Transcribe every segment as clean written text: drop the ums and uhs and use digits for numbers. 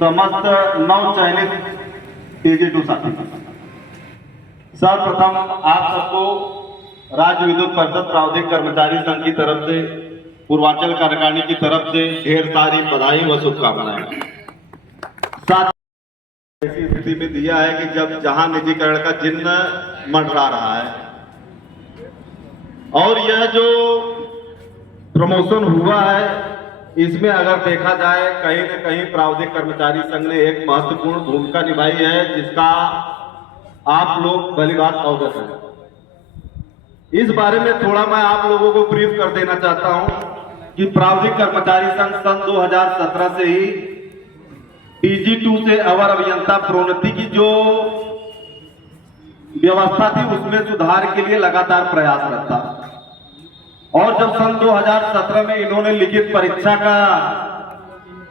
समस्त नव चयनित TG2 साथी। सर्वप्रथम आप सबको राज्य विद्युत परिषद प्रावधानिक कर्मचारी संघ की तरफ से, पूर्वांचल कार्यकारिणी की तरफ से ढेर सारी बधाई व शुभकामनाएं। साथ ऐसी स्थिति में दिया है कि जब जहां निजीकरण का चिन्ह मंडरा रहा है और यह जो प्रमोशन हुआ है, इसमें अगर देखा जाए कहीं न कहीं प्रावधानिक कर्मचारी संघ ने एक महत्वपूर्ण भूमिका निभाई है, जिसका आप लोग भलीभांति अवगत हैं। इस बारे में थोड़ा मैं आप लोगों को ब्रीफ कर देना चाहता हूं कि प्रावधानिक कर्मचारी संघ सन 2017 से ही TG2 से अवर अभियंता प्रोन्नति की जो व्यवस्था थी उसमें सुधार के लिए लगातार प्रयासरत था। और जब सन 2017 में इन्होंने लिखित परीक्षा का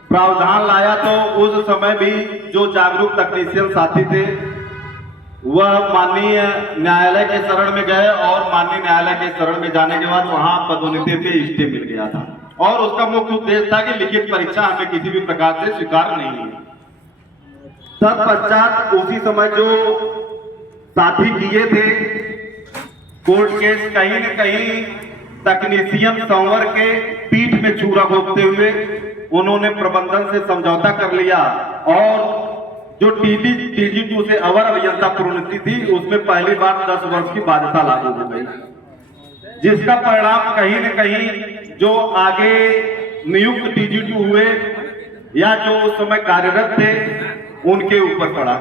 प्रावधान लाया तो उस समय भी जो जागरूक तकनीशियन साथी थे वह माननीय न्यायालय के शरण में गए और माननीय न्यायालय के शरण में जाने के बाद वहां पदोन्नति पे स्टे मिल गया था और उसका मुख्य उद्देश्य था कि लिखित परीक्षा हमें किसी भी प्रकार से स्वीकार नहीं है। तत्पश्चात उसी समय जो साथी किए थे कोर्ट केस, कहीं न कहीं तकनीशियन संवर के पीठ में छुरा घोंपते हुए उन्होंने प्रबंधन से समझौता कर लिया और जो TG2 से अवर अभियंता प्रोन्नति थी उसमें पहली बार 10 वर्ष की बाध्यता लागू हो गई, जिसका परिणाम कहीं न कहीं जो आगे नियुक्त TG2 हुए या जो उस समय कार्यरत थे उनके ऊपर पड़ा।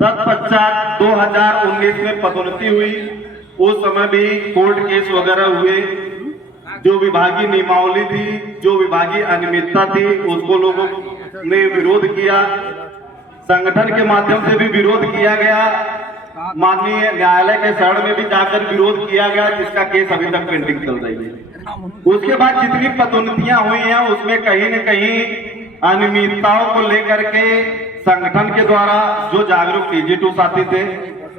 तत्पश्चात 2019 में पदोन्नति हुई, उस समय भी कोर्ट केस वगैरह हुए, जो विभागीय नियमावली थी, जो विभागीय अनियमितता थी उसको लोगों ने विरोध किया, संगठन के माध्यम से भी विरोध किया गया, माननीय न्यायालय के शरण में भी जाकर विरोध किया गया, जिसका केस अभी तक पेंडिंग चल रही है। उसके बाद जितनी पदोन्नतियां हुई हैं उसमें कहीं न कहीं अनियमितताओं को लेकर के संगठन के द्वारा जो जागरूक TG2 साथी थे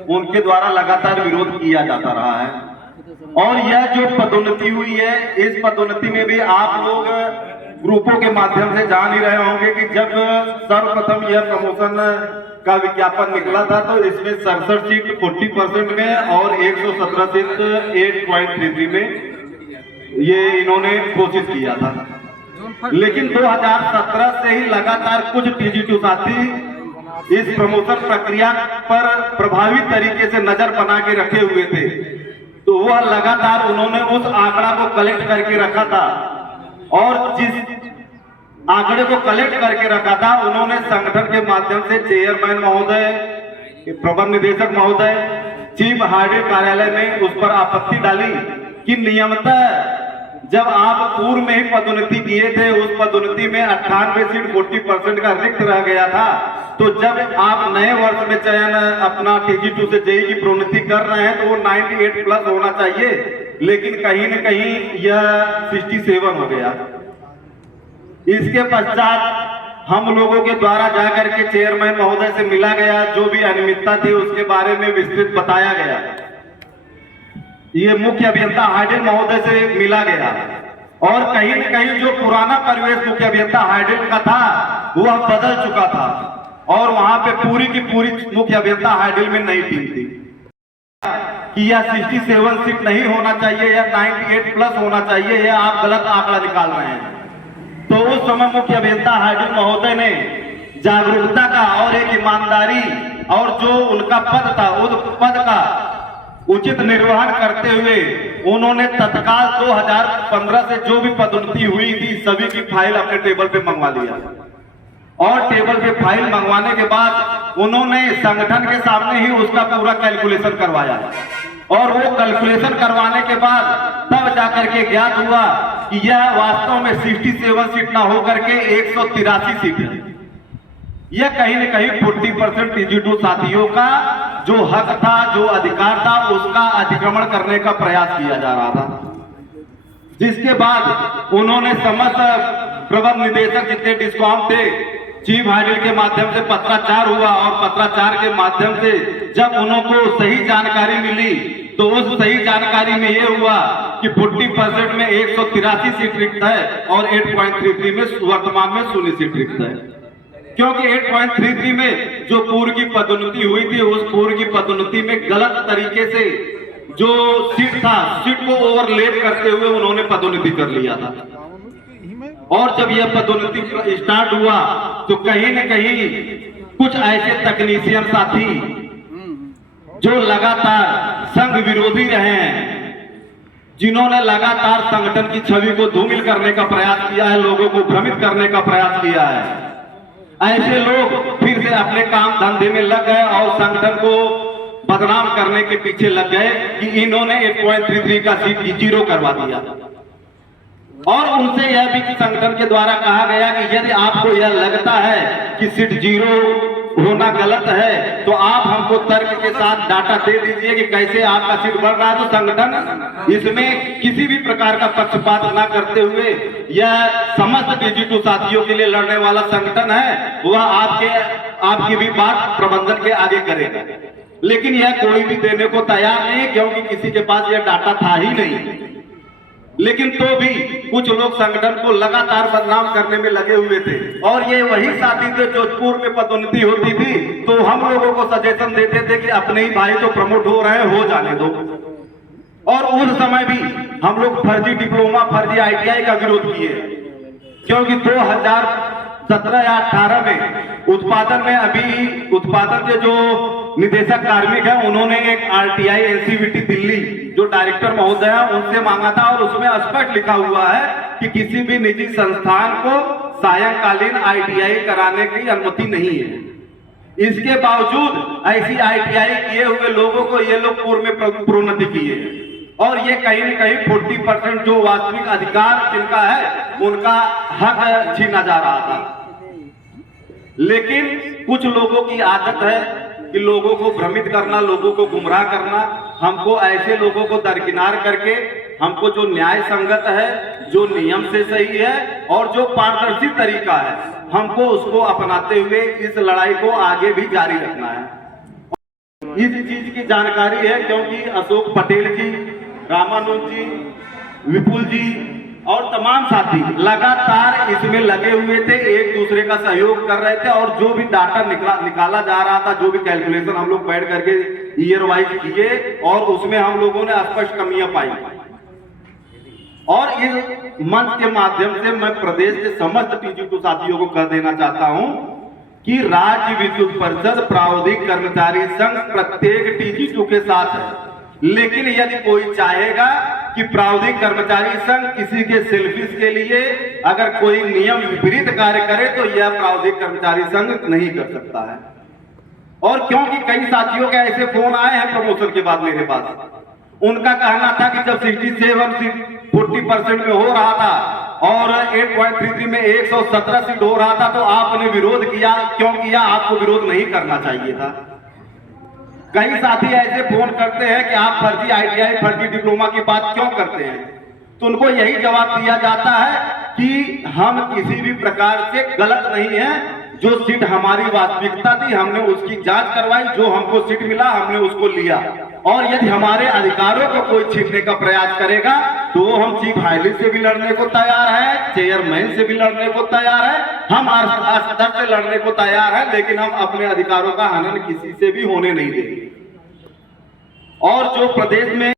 उनके द्वारा लगातार विरोध किया जाता रहा है। और यह जो पदोन्नति हुई है, इस पदोन्नति में भी आप लोग ग्रुपों के माध्यम से जान ही रहे होंगे कि जब सर्वप्रथम यह प्रमोशन का विज्ञापन निकला था तो इसमें 67 सीट 40% में और 117 सीट 8.33 में ये इन्होंने घोषित किया था। लेकिन 2017 से ही लगातार कुछ TG2 साथी इस प्रमोशन प्रक्रिया पर प्रभावी तरीके से नजर बना के रखे हुए थे, तो वह लगातार उन्होंने उस आंकड़ा को कलेक्ट करके रखा था और जिस आंकड़े को कलेक्ट करके रखा था उन्होंने संगठन के माध्यम से चेयरमैन महोदय, प्रबंध निदेशक महोदय, चीफ हार्डवेयर कार्यालय में उस पर आपत्ति डाली कि नियमतः जब आप पूर्व में ही पदोन्नति किए थे, उस पदोन्नति में 98 सीट 40% का रिक्त रह गया था, तो जब आप नए वर्ष में चयन अपना TG2 से JE की प्रोन्नति कर रहे हैं तो वो 98 प्लस होना चाहिए, लेकिन कहीं न कहीं यह 67 हो गया। इसके पश्चात हम लोगों के द्वारा जाकर के चेयरमैन महोदय से मिला गया, जो भी अनियमितता थी उसके बारे में विस्तृत बताया गया। ये मुख्य अभियंता हार्डवेयर महोदय से मिला गया और कहीं न कहीं जो पुराना परिवेश मुख्य अभियंता हार्डवेयर का था वह बदल चुका था और वहां पे पूरी की पूरी मुख्य अभियंता हार्डवेयर में नई टीम थी कि यह 67 सीट नहीं होना चाहिए या 98 प्लस होना चाहिए, यह आप गलत आंकड़ा निकाल रहे हैं। तो उस समय मुख्य अभियंता हार्डवेयर महोदय ने जागरूकता का और एक ईमानदारी और जो उनका पद था उस पद का उचित निर्वहन करते हुए उन्होंने तत्काल 2015 से जो भी पदोन्नति हुई थी सभी की फाइल अपने टेबल पे मंगवा लिया और टेबल पे फाइल मंगवाने के बाद उन्होंने संगठन के सामने ही उसका पूरा कैलकुलेशन करवाया और वो कैलकुलेशन करवाने के बाद तब जाकर के ज्ञात हुआ कि यह वास्तव में 67 सीट ना होकर के 183 सीट है। यह कहीं न कहीं 40% TG2 साथियों का जो हक था, जो अधिकार था, उसका अतिक्रमण करने का प्रयास किया जा रहा था, जिसके बाद उन्होंने समस्त प्रबंध निदेशक जितने डिस्कॉम थे चीफ हार्डवेयर के माध्यम से पत्राचार हुआ और पत्राचार के माध्यम से जब उनको सही जानकारी मिली तो उस सही जानकारी में ये हुआ कि 40% में 183 सीट रिक्त है और 8.33 में वर्तमान में 0 सीट रिक्त है। क्योंकि 8.33 में जो पूर्व की पदोन्नति हुई थी, उस पूर्व की पदोन्नति में गलत तरीके से जो सीट था, सीट को ओवरलेप करते हुए उन्होंने पदोन्नति कर लिया था। और जब यह पदोन्नति स्टार्ट हुआ तो कहीं न कहीं कुछ ऐसे तकनीशियन साथी जो लगातार संघ विरोधी रहे हैं, जिन्होंने लगातार संगठन की छवि को धूमिल करने का प्रयास किया है, लोगों को भ्रमित करने का प्रयास किया है, ऐसे लोग फिर से अपने काम धंधे में लग गए और संगठन को बदनाम करने के पीछे लग गए कि इन्होंने 8.33 का सीट 0 करवा दिया। और उनसे यह भी संगठन के द्वारा कहा गया कि यदि आपको यह लगता है कि सीट 0 होना गलत है तो आप हमको तर्क के साथ डाटा दे दीजिए कि कैसे आपका सीट बढ़ रहा है। तो संगठन इसमें किसी भी प्रकार का पक्षपात न करते हुए यह समस्त टीजी2 साथियों के लिए लड़ने वाला संगठन है, वह आपकी भी बात प्रबंधन के आगे करेगा। लेकिन यह कोई भी देने को तैयार नहीं, क्योंकि किसी के पास यह डाटा था ही नहीं। लेकिन तो भी कुछ लोग संगठन को लगातार बदनाम करने में लगे हुए थे। और ये वही साथी थे जो पूर्व में पदोन्नति होती थी तो हम लोगों को सजेशन देते थे कि अपने ही भाई तो प्रमोट हो रहे हैं, हो जाने दो। और उस समय भी हम लोग फर्जी डिप्लोमा, फर्जी ITI का विरोध किए, क्योंकि 2017 या 18 में उत्पादन के जो निदेशक कार्मिक है, उन्होंने एक RTI NCVT दिल्ली जो डायरेक्टर महोदय है उनसे मांगा था, और उसमें स्पष्ट लिखा हुआ है कि किसी भी निजी संस्थान को सायंकालीन ITI कराने की अनुमति नहीं है। इसके बावजूद ऐसी ITI किए हुए लोगों को ये लोग पूर्व में प्रोन्नति किए हैं, और ये कहीं न कहीं 40% जो वास्तविक अधिकार जिनका है उनका हक छीना जा रहा था। लेकिन कुछ लोगों की आदत है कि लोगों को भ्रमित करना, लोगों को गुमराह करना। हमको ऐसे लोगों को दरकिनार करके हमको जो न्याय संगत है, जो नियम से सही है और जो पारदर्शी तरीका है, हमको उसको अपनाते हुए इस लड़ाई को आगे भी जारी रखना है। इस चीज की जानकारी है क्योंकि अशोक पटेल जी, रामानुज जी, विपुल जी और तमाम साथी लगातार इसमें लगे हुए थे, एक दूसरे का सहयोग कर रहे थे। और जो भी डाटा निकाला जा रहा था, जो भी कैलकुलेशन हम लोग बैठ करके ईयर वाइज किए, और उसमें हम लोगों ने स्पष्ट कमियां पाई। और इस मंच के माध्यम से मैं प्रदेश के समस्त टीजी2 साथियों को कह देना चाहता हूं कि राज्य विद्युत परिषद प्रावधिक कर्मचारी संघ प्रत्येक टीजी2 के साथ है। लेकिन यदि कोई चाहेगा कि प्रावधिक कर्मचारी संघ किसी के सेल्फिश के लिए अगर कोई नियम विपरीत कार्य करे तो यह प्रावधिक कर्मचारी संघ नहीं कर सकता है। और क्योंकि कई साथियों के ऐसे फोन आए हैं प्रमोशन के बाद मेरे पास, उनका कहना था कि जब 67 सीट 40% में हो रहा था और 8.33 में 117 सीट हो रहा था तो आपने विरोध किया, क्यों किया? आपको विरोध नहीं करना चाहिए था। कई साथी ऐसे फोन करते हैं कि आप फर्जी ITI, फर्जी डिप्लोमा की बात क्यों करते हैं? तो उनको यही जवाब दिया जाता है कि हम किसी भी प्रकार से गलत नहीं है। जो सीट हमारी वास्तविकता थी हमने उसकी जांच करवाई, जो हमको सीट मिला हमने उसको लिया। और यदि हमारे अधिकारों को कोई छीनने का प्रयास करेगा तो हम चीफ हाइलिस से भी लड़ने को तैयार है, चेयरमैन से भी लड़ने को तैयार है, हम स्तर से लड़ने को तैयार है, लेकिन हम अपने अधिकारों का हनन किसी से भी होने नहीं देंगे। और जो प्रदेश में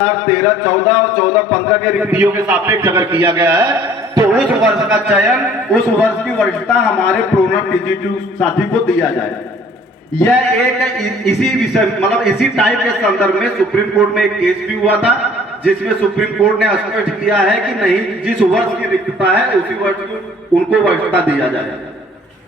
2013, 14 और 14-15 के रिक्तियों के सापेक्ष अगर किया गया है तो उस वर्ष का चयन, उस वर्ष की वरिष्ठता हमारे प्रोन्नत टीजी2 साथी को दिया जाए। यह एक इसी विषय मतलब इसी टाइप के संदर्भ में सुप्रीम कोर्ट में एक केस भी हुआ था, जिसमें सुप्रीम कोर्ट ने स्पष्ट किया है कि नहीं, जिस वर्ष की रिक्तता है उसी वर्ष की उनको वरिष्ठता दिया जाए।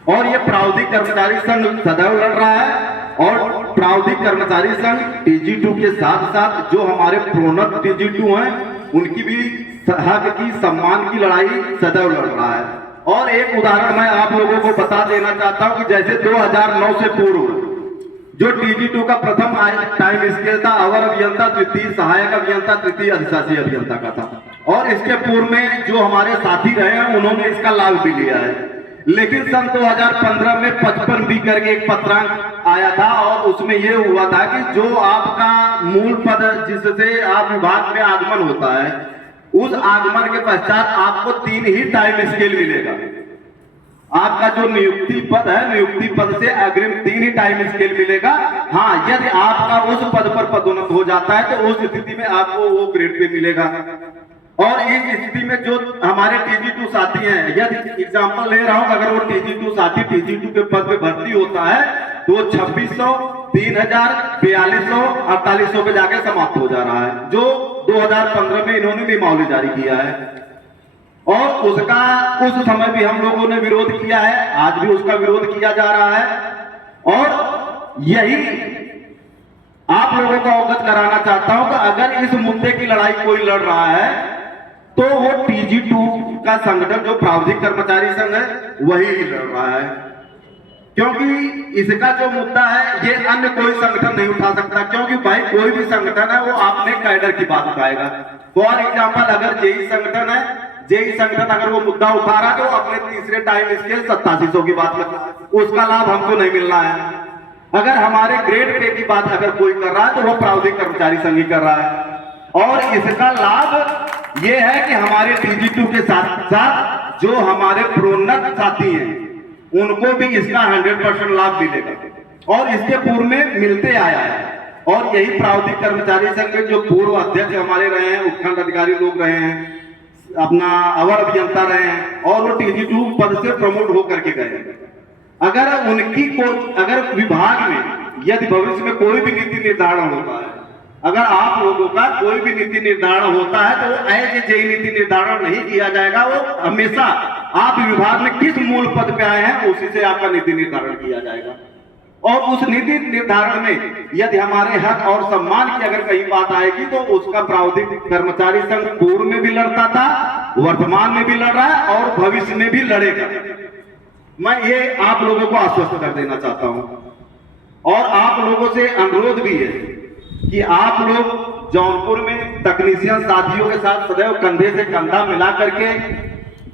और ये प्रावधिक कर्मचारी संघ सदैव लड़ रहा है, और प्रावधिक कर्मचारी संघ टीजी2 के साथ साथ जो हमारे प्रोन्नत टीजी2 हैं उनकी भी हक की, सम्मान की लड़ाई सदैव लड़ रहा है। और एक उदाहरण मैं आप लोगों को बता देना चाहता हूं कि जैसे 2009 से पूर्व जो टीजी2 का प्रथम टाइम स्केल था, अवर अभियंता, द्वितीय सहायक अभियंता, तृतीय अधिशासी अभियंता का था। और इसके पूर्व में जो हमारे साथी रहे हैं उन्होंने इसका लाभ भी लिया है। लेकिन सन 2015 में 55B करके एक पत्रांक आया था और उसमें ये हुआ था कि जो आपका मूल पद जिससे आप विभाग में आगमन होता है, उस आगमन के पश्चात आपको 3 ही टाइम स्केल मिलेगा। आपका जो नियुक्ति पद है, नियुक्ति पद से अग्रिम 3 ही टाइम स्केल मिलेगा। हाँ, यदि आपका उस पद पर पदोन्नत हो जाता है तो उस स्थिति में आपको वो ग्रेड पे मिलेगा। और इस स्थिति में जो हमारे TG2 साथी हैं, यदि एग्जांपल ले रहा हूं, अगर वो TG2 साथी TG2 के पद पे भर्ती होता है तो 2600, 3000, 4200, 4800 पे जाके समाप्त हो जा रहा है, जो 2015 में इन्होंने नियमावली जारी किया है। और उसका उस समय भी हम लोगों ने विरोध किया है, आज भी उसका विरोध किया जा रहा है। और यही आप लोगों को अवगत कराना चाहता हूं कि अगर इस मुद्दे की लड़ाई कोई लड़ रहा है तो वो TG2 का संगठन जो प्रावधिक कर्मचारी संघ है वही लड़ रहा है, क्योंकि इसका जो मुद्दा है ये अन्य कोई संगठन नहीं उठा सकता। क्योंकि भाई कोई भी संगठन है वो अपने कैडर की बात उठाएगा। फॉर एग्जाम्पल अगर जेई संगठन है, जेई संगठन अगर वो मुद्दा उठा रहा है तो अपने तीसरे टाइम स्केल 8700 की बात कर रहा है, उसका लाभ हमको नहीं मिलना है। अगर हमारे ग्रेड पे की बात अगर कोई कर रहा है तो वो प्रावधिक कर्मचारी संघ ही कर रहा है। और इसका लाभ ये है कि हमारे TG2 के साथ साथ जो हमारे प्रोन्नत साथी हैं उनको भी इसका 100% लाभ मिलेगा और इसके पूर्व में मिलते आया है। और यही प्रावधिक कर्मचारी संघ के जो पूर्व अध्यक्ष हमारे रहे हैं, उपखंड अधिकारी लोग रहे हैं, अपना अवर अभियंता रहे हैं और वो TG2 पद से प्रमोट होकर के गए हैं। अगर उनकी अगर विभाग में यदि भविष्य में कोई भी नीति निर्धारण होता है, अगर आप लोगों का कोई भी नीति निर्धारण होता है तो वो ऐसे जेई नीति निर्धारण नहीं किया जाएगा। वो हमेशा आप विभाग में किस मूल पद पे आए हैं उसी से आपका नीति निर्धारण किया जाएगा। और उस नीति निर्धारण में यदि हमारे हक और सम्मान की अगर कहीं बात आएगी तो उसका प्रावधिक कर्मचारी संघ पूर्व में भी लड़ता था, वर्तमान में भी लड़ रहा है और भविष्य में भी लड़ेगा। मैं ये आप लोगों को आश्वस्त कर देना चाहता हूं और आप लोगों से अनुरोध भी है कि आप लोग जौनपुर में तकनीशियन साथियों के साथ सदैव कंधे से कंधा मिला करके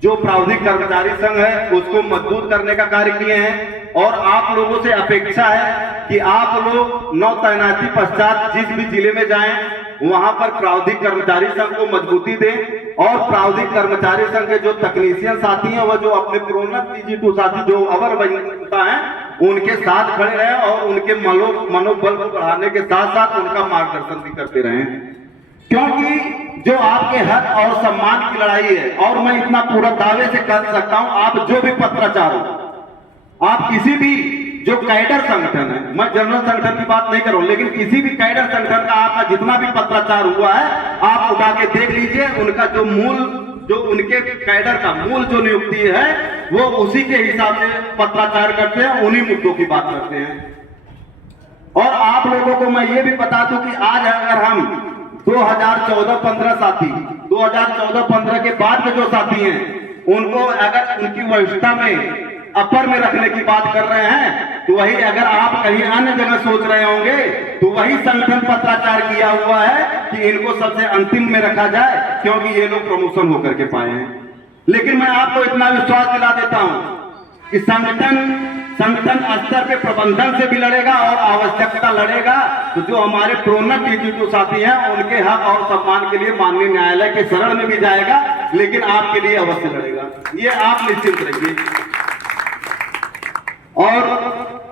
जो प्रावधिक कर्मचारी संघ है उसको मजबूत करने का कार्य किए हैं। और आप लोगों से अपेक्षा है कि आप लोग नौ तैनाती पश्चात जिस भी जिले में जाएं वहां पर प्रावधिक कर्मचारी संघ को मजबूती दें और प्रावधिक कर्मचारी संघ के जो तकनीशियन साथी हैं वह जो अपने प्रोन्नत TG2 साथी जो अवर अभियंता हैं उनके साथ खड़े रहे और उनके मनोबल को बढ़ाने के साथ साथ उनका मार्गदर्शन भी करते रहे, क्योंकि जो आपके हक और सम्मान की लड़ाई है। और मैं इतना पूरा दावे से कह सकता हूं, आप जो भी पत्राचार हो, आप किसी भी जो कैडर संगठन है, मैं जनरल संगठन की बात नहीं कर रहा हूं, लेकिन किसी भी कैडर संगठन का आपका जितना भी पत्राचार हुआ है आप उठा के देख लीजिए। उनका जो मूल जो उनके कैडर का मूल जो नियुक्ति है वो उसी के हिसाब से पत्राचार करते हैं, उन्हीं मुद्दों की बात करते हैं। और आप लोगों को मैं ये भी बता दूं कि आज अगर हम 2014-15 साथी 2014-15 के बाद के जो साथी हैं उनको अगर उनकी वरिष्ठता में अपर में रखने की बात कर रहे हैं तो वही अगर आप कहीं अन्य जगह सोच रहे होंगे तो वही संगठन पत्राचार किया हुआ है कि इनको सबसे अंतिम में रखा जाए क्योंकि ये लोग प्रमोशन होकर के पाए हैं। लेकिन मैं आपको इतना विश्वास दिला देता हूं कि संगठन स्तर पे प्रबंधन से भी लड़ेगा और आवश्यकता लड़ेगा तो जो हमारे प्रोन्नत TG2 साथी हैं उनके हक और सम्मान के लिए माननीय न्यायालय के शरण में भी जाएगा, लेकिन आपके लिए अवश्य लड़ेगा, ये आप निश्चिंत रहिए। और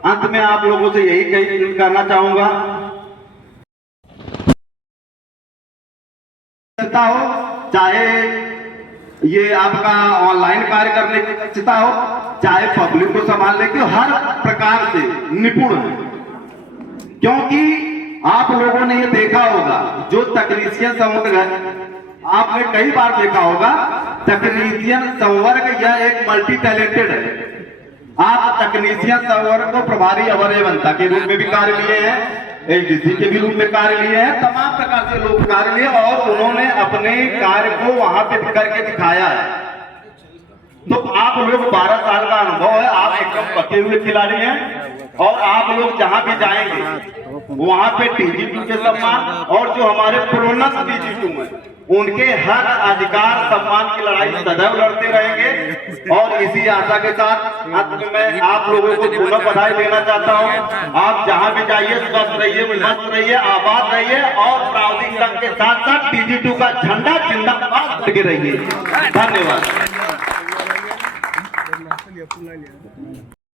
अंत में आप लोगों से यही कहना चाहूंगा, हो चाहे ये आपका ऑनलाइन कार्य करने की दक्षता हो, चाहे पब्लिक को संभालने की, हर प्रकार से निपुण है। क्योंकि आप लोगों ने ये देखा होगा जो तकनीशियन संवर्ग है, आपने कई बार देखा होगा तकनीशियन संवर्ग यह एक मल्टी टैलेंटेड है। आप तकनीशियन संवर्ग को प्रभारी अवर अभियंता के रूप में भी कार्य लिए हैं, ADC के भी रूप में कार्य लिए हैं, तमाम प्रकार से लोग कार्य लिए और उन्होंने अपने कार्य को वहां पे करके दिखाया है। तो आप लोग 12 साल का अनुभव है, आप एकदम पके हुए खिलाड़ी हैं और आप लोग जहां भी जाएंगे वहां पे TG2 के सम्मान और जो हमारे प्रोन्नत TG2 है उनके हक अधिकार सम्मान की लड़ाई सदैव लड़ते रहेंगे। और इसी आशा के साथ अंत में मैं आप लोगों को पुनः बधाई देना चाहता हूं। आप जहां भी जाइए स्वस्थ रहिए, मस्त रहिए, आबाद रहिए और प्राविधिक संघ के साथ साथ TG2 का झंडा जिंदाबाद करके रहिए। धन्यवाद।